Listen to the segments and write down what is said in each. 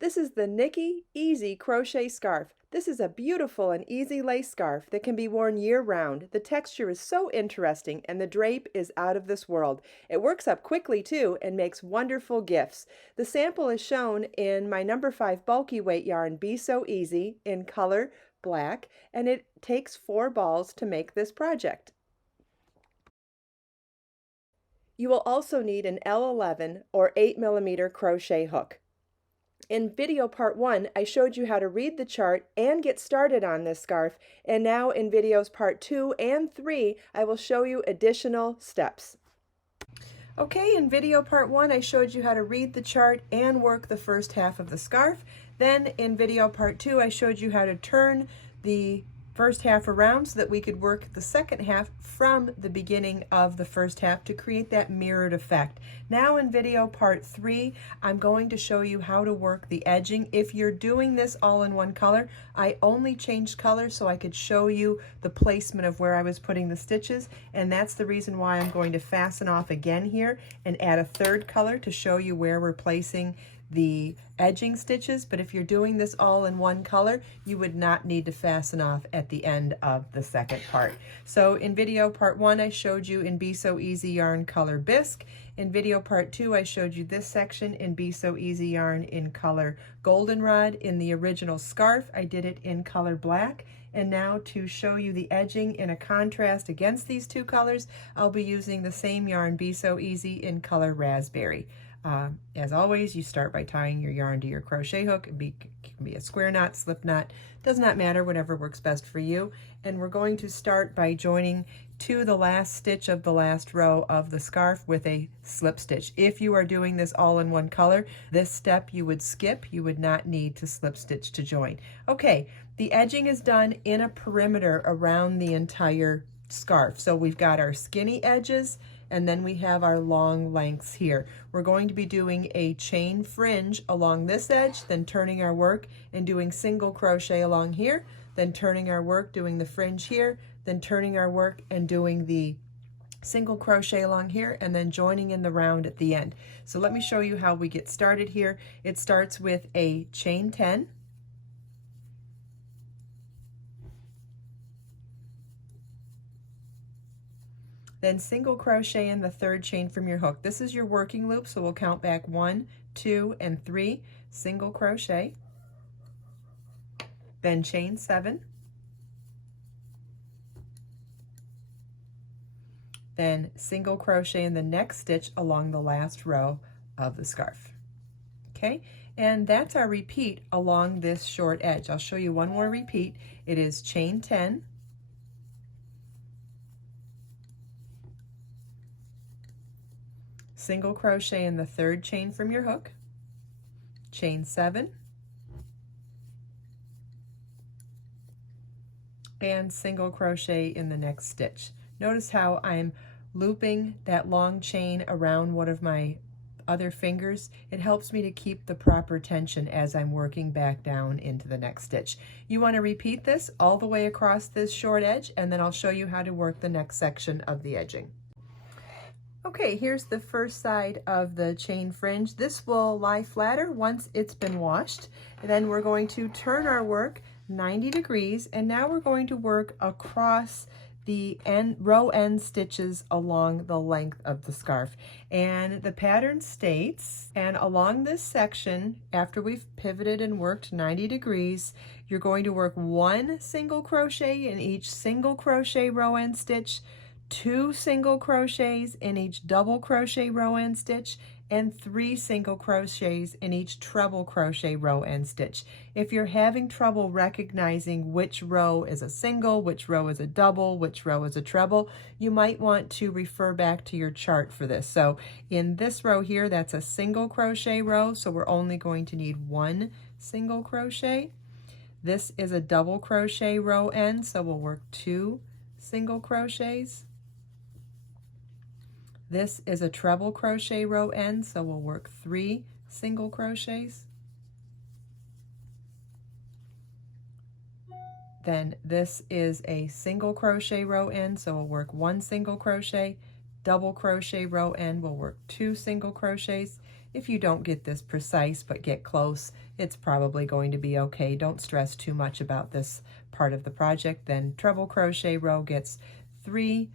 This is the Nikki Easy Crochet Scarf. This is a beautiful and easy lace scarf that can be worn year-round. The texture is so interesting and the drape is out of this world. It works up quickly too and makes wonderful gifts. The sample is shown in my number 5 bulky weight yarn, Be So Easy, in color black, and it takes 4 balls to make this project. You will also need an L11 or 8mm crochet hook. In video part 1, I showed you how to read the chart and get started on this scarf, and now in videos part 2 and 3, I will show you additional steps. Okay, in video part 1, I showed you how to read the chart and work the first half of the scarf. Then in video part 2, I showed you how to turn the first half around so that we could work the second half from the beginning of the first half to create that mirrored effect. Now in video part 3, I'm going to show you how to work the edging. If you're doing this all in one color, I only changed color so I could show you the placement of where I was putting the stitches, and that's the reason why I'm going to fasten off again here and add a third color to show you where we're placing the edging stitches. But if you're doing this all in one color, you would not need to fasten off at the end of the second part. So in video part 1, I showed you in Be So Easy yarn color bisque. In video part 2, I showed you this section in Be So Easy yarn in color goldenrod. In the original scarf, I did it in color black. And now to show you the edging in a contrast against these two colors, I'll be using the same yarn, Be So Easy, in color raspberry. As always, you start by tying your yarn to your crochet hook. It can be a square knot, slip knot, does not matter, whatever works best for you. And we're going to start by joining to the last stitch of the last row of the scarf with a slip stitch. If you are doing this all in one color, this step you would skip. You would not need to slip stitch to join. Okay, the edging is done in a perimeter around the entire scarf. So we've got our skinny edges, and then we have our long lengths here. We're going to be doing a chain fringe along this edge, then turning our work and doing single crochet along here, then turning our work, doing the fringe here, then turning our work and doing the single crochet along here, and then joining in the round at the end. So let me show you how we get started here. It starts with a chain 10, then single crochet in the third chain from your hook. This is your working loop, so we'll count back 1, 2, and 3, single crochet, then chain 7, then single crochet in the next stitch along the last row of the scarf. Okay, and that's our repeat along this short edge. I'll show you one more repeat. It is chain 10, single crochet in the third chain from your hook, chain 7, and single crochet in the next stitch. Notice how I'm looping that long chain around one of my other fingers. It helps me to keep the proper tension as I'm working back down into the next stitch. You want to repeat this all the way across this short edge, and then I'll show you how to work the next section of the edging. Okay, here's the first side of the chain fringe. This will lie flatter once it's been washed. And then we're going to turn our work 90 degrees, and now we're going to work across the row end stitches along the length of the scarf. And the pattern states, and along this section, after we've pivoted and worked 90 degrees, you're going to work 1 single crochet in each single crochet row end stitch, 2 single crochets in each double crochet row end stitch, and 3 single crochets in each treble crochet row end stitch. If you're having trouble recognizing which row is a single, which row is a double, which row is a treble, you might want to refer back to your chart for this. So in this row here, that's a single crochet row, so we're only going to need 1 single crochet. This is a double crochet row end, so we'll work 2 single crochets. This is a treble crochet row end, so we'll work 3 single crochets. Then this is a single crochet row end, so we'll work 1 single crochet. Double crochet row end, we'll work 2 single crochets. If you don't get this precise but get close, it's probably going to be okay. Don't stress too much about this part of the project. Then treble crochet row gets 3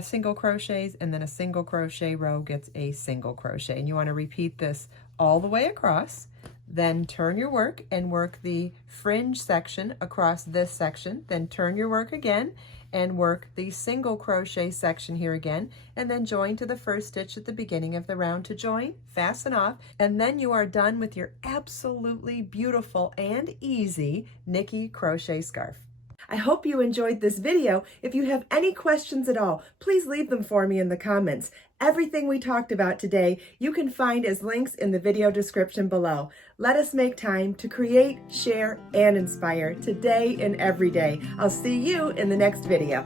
single crochets, and then a single crochet row gets a single crochet. And you want to repeat this all the way across. Then turn your work and work the fringe section across this section. Then turn your work again and work the single crochet section here again, and then join to the first stitch at the beginning of the round to join, fasten off, and then you are done with your absolutely beautiful and easy Nikki crochet scarf. I hope you enjoyed this video. If you have any questions at all, please leave them for me in the comments. Everything we talked about today, you can find as links in the video description below. Let us make time to create, share, and inspire today and every day. I'll see you in the next video.